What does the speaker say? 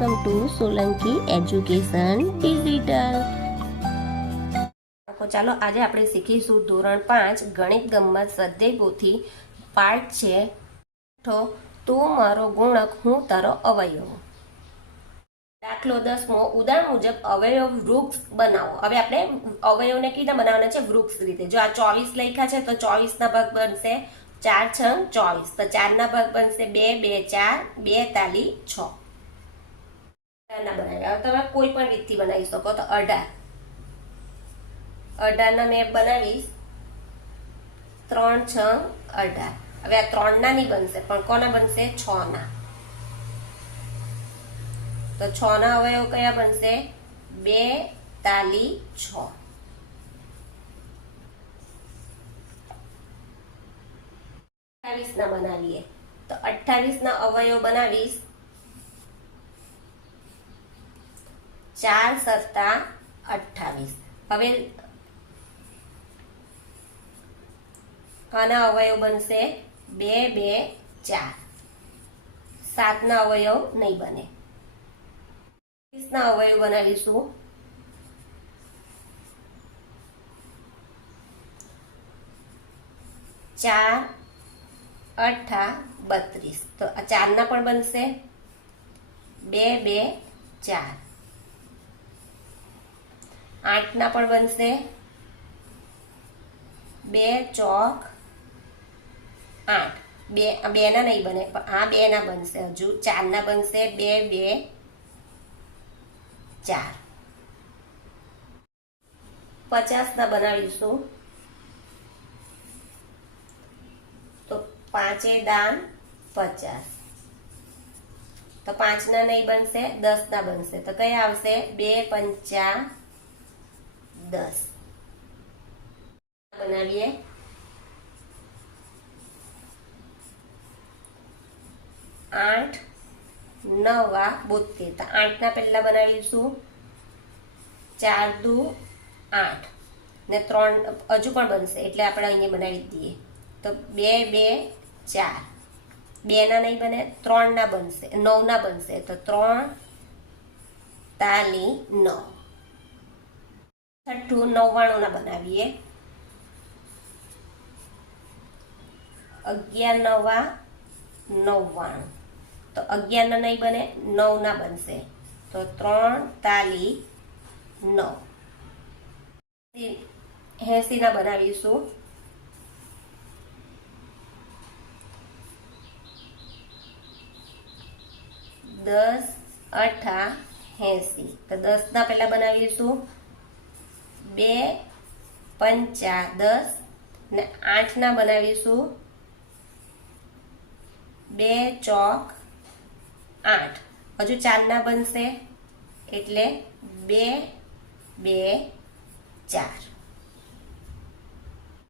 Welcome to Solanki education digital. ચાલો આજે આપણે શીખીશું ધોરણ 5 ગણિત ગમ્મત સ્વાધ્યાય પોથી પાઠ છે તો તું મારો ગુણક હું તારો અવયવ. દાખલો 10મો ઉદાહરણ મુજબ અવયવ વૃક્ષ બનાવો. હવે આપણે અવયવને કીધા બનાવવાના છે વૃક્ષ રીતે. જો આ 24 લખ્યા છે તો 24 ના ભાગ બનશે 4 6 24, તો 4 ના ભાગ બનશે 2 2 4 2 તાલી 6 ના બનાવ્યા. હવે તમે કોઈ પણ રીતથી બનાવી શકો. તો 18 ના મેં બનાવીશ 3 6 18. હવે આ 3 ના નહીં બનશે પણ કોના બનશે 6 ના. તો 6 ના અવયવ કયા બનશે 2 તાલી 6. 28 ના બનાવીએ તો 28 ના અવયવ બનાવીશ 4 સત્તા 28. હવે આના અવયવ બનશે 2 2 4. 7 ના અવયવ નહીં બને. 30 ના અવયવ બનાવીશું 4 8 32. તો આ 4 ના પણ બનશે 2 2 4. 8 ના પણ બનશે 2 ચોક 8. 2 ના નહીં બને પણ આ 2 ના બનશે. હજુ 4 ના બનશે 2 2 4. 50 ના બનાવીશું તો 5 દાન 50. તો 5 ના નહીં બનશે 10 ના બનશે. તો કયા આવશે 2 5 10. બનાવીએ 8 9 72. તો 8 ના પહેલા બનાવીશું 4 દુ 8 ને 3 હજુ પણ બનશે એટલે આપણે અહીંયા બનાવી દઈએ. તો 2 2 4. 2 ના નહીં બને 3 ના બનશે 9 ના બનશે. તો 3 તાલી 9. 99 ના બનાવીએ 11 9 99. તો 11 ના નહીં બને 9 ના બનશે. તો 3 તાલી 9. 80 ના બનાવીશું 10 8 80. તો 10 ના પહેલા બનાવીશું 2 5 10 ને 8 ના બનાવીશું 2 ચોક 8. હજુ 4 ના બનશે એટલે 2 2 4.